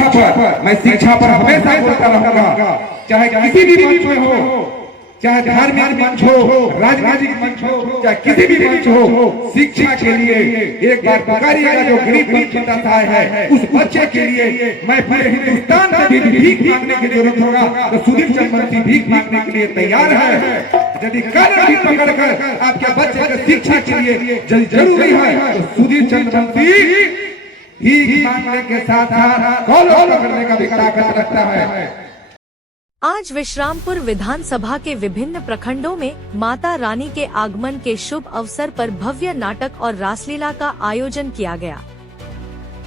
शिक्षा पर, मैं शिक्षा पर हमेशा बोलता रहूंगा, चाहे किसी भी मंच में हो, चाहे धार्मिक मंच हो, राजनीतिक मंच हो, चाहे किसी भी मंच हो, शिक्षा के लिए एक बार पुकारिएगा। जो गरीब बच्चा है उस बच्चे के लिए मैं पूरे हिंदुस्तान में भी भीख मांगने की जरूरत होगा तो सुधीर चंद्रवंशी भीख मांगने के लिए तैयार है। यदि कदम भी पकड़कर आपके बच्चे को शिक्षा के लिए जरूरी है तो सुधीर चंद्रवंशी भीख मांगने के साथ साथ कॉलर पकड़ने का भी ताकत रखता है। आज विश्रामपुर विधानसभा के विभिन्न प्रखंडों में माता रानी के आगमन के शुभ अवसर पर भव्य नाटक और रासलीला का आयोजन किया गया।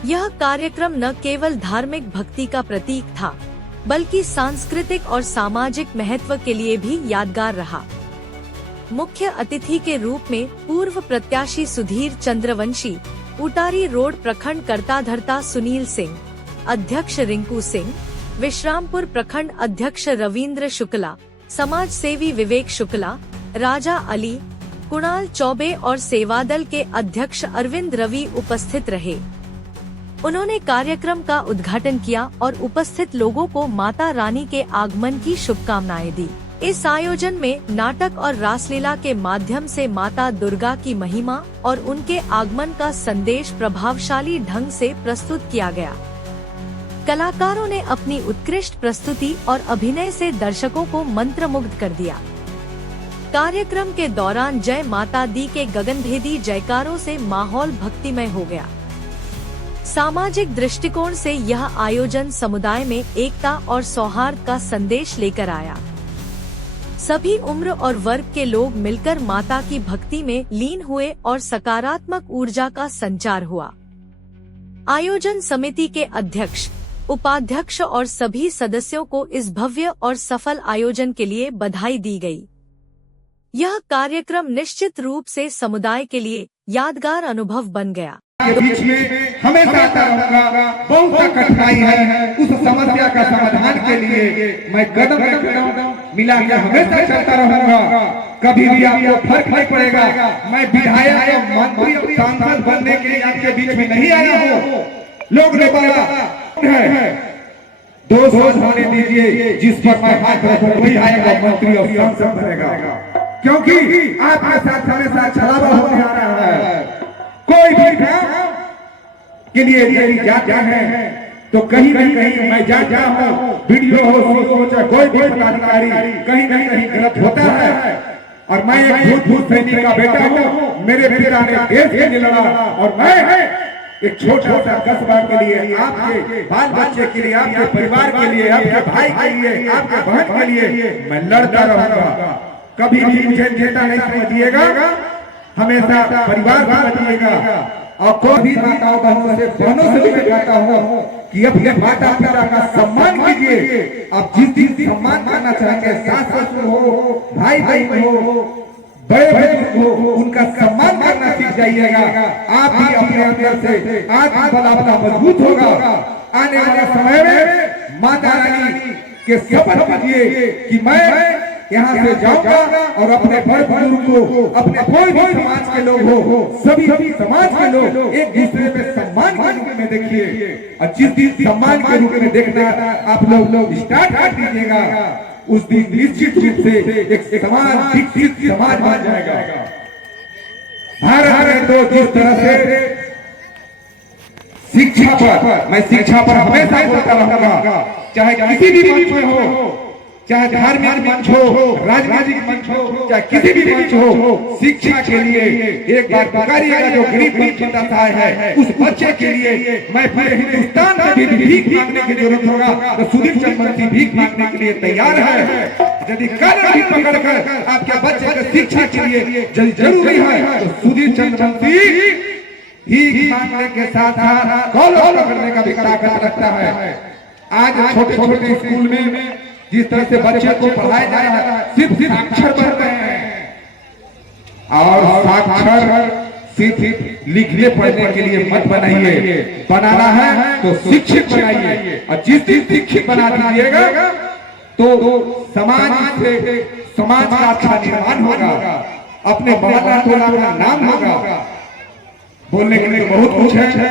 यह कार्यक्रम न केवल धार्मिक भक्ति का प्रतीक था, बल्कि सांस्कृतिक और सामाजिक महत्व के लिए भी यादगार रहा। मुख्य अतिथि के रूप में पूर्व प्रत्याशी सुधीर चंद्रवंशी, उटारी रोड प्रखंड कर्ता धर्ता सुनील सिंह, अध्यक्ष रिंकू सिंह, विश्रामपुर प्रखंड अध्यक्ष रविंद्र शुक्ला, समाज सेवी विवेक शुक्ला, राजा अली, कुणाल चौबे और सेवादल के अध्यक्ष अरविंद रवि उपस्थित रहे। उन्होंने कार्यक्रम का उद्घाटन किया और उपस्थित लोगों को माता रानी के आगमन की शुभकामनाएं दी। इस आयोजन में नाटक और रासलीला के माध्यम से माता दुर्गा की महिमा और उनके आगमन का संदेश प्रभावशाली ढंग से प्रस्तुत किया गया। कलाकारों ने अपनी उत्कृष्ट प्रस्तुति और अभिनय से दर्शकों को मंत्रमुग्ध कर दिया। कार्यक्रम के दौरान जय माता दी के गगनभेदी जयकारों से माहौल भक्तिमय हो गया। सामाजिक दृष्टिकोण से यह आयोजन समुदाय में एकता और सौहार्द का संदेश लेकर आया। सभी उम्र और वर्ग के लोग मिलकर माता की भक्ति में लीन हुए और सकारात्मक ऊर्जा का संचार हुआ। आयोजन समिति के अध्यक्ष, उपाध्यक्ष और सभी सदस्यों को इस भव्य और सफल आयोजन के लिए बधाई दी गई। यह कार्यक्रम निश्चित रूप से समुदाय के लिए यादगार अनुभव बन गया। के बीच में हमेशा आता रहूंगा। बहुत सा कठिनाई है, उस समस्या का समाधान के लिए मैं कदम में कदम मिला के हमेशा चलता रहूंगा। कभी भी आपको फर्क नहीं पड़ेगा। मैं विधायक, मंत्री और सांसद बनने के लिए आपके बीच में नहीं आया हूँ। लोग ने बोला है 2 साल होने दीजिए, जिस पर मैं हाथ रखूं वही आएगा मंत्री और सांसद बनेगा, क्योंकि आपके साथ हमेशा छलावा होने आ रहा है। कोई भी काम के लिए यदि जाते हैं तो कहीं न कहीं मैं जाता हूँ, वीडियो हो सोचा कोई भी पदाधिकारी कहीं न कहीं गलत होता है। और मैं एक भूत सैनिक का बेटा हूँ। मेरे पिता ने देश के लिए लड़ा और मैं एक छोटा सा कस्बा के लिए, आपके बाल बच्चे के लिए, आपके परिवार के लिए, आपके भाई के लिए, आपके बहन के लिए मैं लड़ता रहूंगा। कभी भी मुझे नेता नहीं समझिएगा, हमेशा परिवार को समझिएगा। और कोई भी माताओं बहनों से भी मैं कहता हूँ कि अपने माता पिता का सम्मान कीजिए। आप जिस दिन सम्मान करना चाहेंगे, सास ससुर हो, भाई बहन हो, बड़े बुजुर्ग हो, उनका सम्मान करना सीख जाइएगा। आप भी अपने अंदर से आत्मबल आपका मजबूत होगा। आने वाले समय में माता रानी के शपथ कीजिए कि मैं यहाँ से जाऊंगा और अपने बड़े बुजुर्ग को, अपने कोई भी समाज के लोग हो, सभी समाज के लोग एक दूसरे में सम्मान के रूप में देखिए। और जिस दिन सम्मान के रूप में देखना आप लोग स्टार्ट कर दीजिएगा, उस दिन निश्चित रूप से एक समाज, विकसित समाज बन जाएगा। भारत में तो जिस तरह से शिक्षा पर, मैं शिक्षा पर हमेशा बोलता रहूंगा, चाहे किसी भी मंच में हो, चाहे धार्मिक मंच हो, राजनीतिक मंच हो, चाहे किसी भी मंच हो, शिक्षा के लिए एक बार पुकारिएगा। जो गरीब बच्चा है उस बच्चे के लिए मैं पूरे हिंदुस्तान में भी भीख मांगने की जरूरत होगा तो सुधीर चंद्रवंशी भीख मांगने के लिए तैयार है। यदि कदम भी पकड़कर आपके बच्चे को शिक्षा के लिए जरूरी है तो सुधीर चंद्रवंशी भीख मांगने के साथ साथ कॉलर पकड़ने का भी ताकत रखता है। आज छोटे छोटे स्कूल में जिस तरह से बच्चे को पढ़ाया जा रहा है, सिर्फ अक्षर पढ़ रहे हैं और साक्षर सिर्फ लिखने पढ़ने के लिए मत बनाइए। बनाना है तो शिक्षित बनाइए। और जिस दिन शिक्षित बना दीजिएगा तो समाज का अच्छा निर्माण होगा, अपने मोहल्ला टोला का नाम होगा। बोलने के लिए बहुत कुछ है,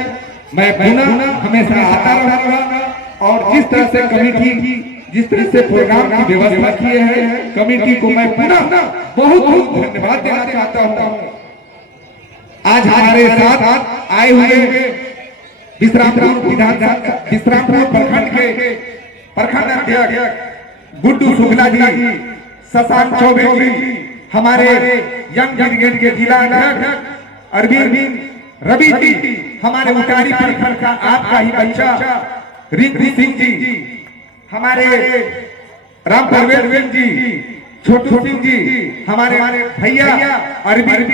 मैं पुनः हमेशा आता रहूंगा और जिस तरह से कमेटी जिस तरह से प्रोग्राम की व्यवस्था किए हैं, कमेटी को मैं पूरा बहुत बहुत धन्यवाद देना चाहता हूँ। आज हमारे साथ आए हुए विश्रामपुर विधानसभा विश्रामपुर प्रखंड के प्रखंड अध्यक्ष गुड्डू शुक्ला जी, शशांक चौबे जी, हमारे यंग ब्रिगेड के जिला अध्यक्ष अरविंद रवि जी, हमारे उटारी प्रखंड का आपका ही बच्चा रिंकू सिंह जी, हमारे राम परवेज जी, छोटू सिंह जी, हमारे भैया अरविंद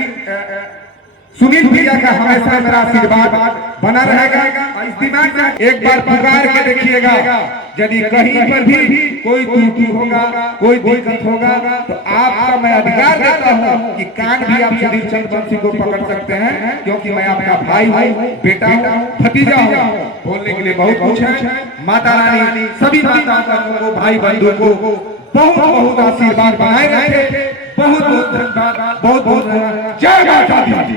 सुनील भैया का हमेशा मेरा आशीर्वाद बना रहेगा। इस दिमाग में एक बार पुकार के देखिएगा, यदि कहीं पर भी कोई त्रुटि होगा, कोई दिक्कत होगा, तो आपका मैं अधिकार देता हूँ कि कान भी आप सुनील चंद्रवंशी को पकड़ सकते हैं, क्योंकि मैं आपका भाई हूँ, बेटा हूँ, भतीजा हूँ। बोलने के लिए बहुत कुछ है। माता रानी सभी माता को, भाई बंधु को बहुत बहुत आशीर्वाद बनाए रखे। बहुत बहुत धन्यवाद, बहुत बहुत जय माता दी।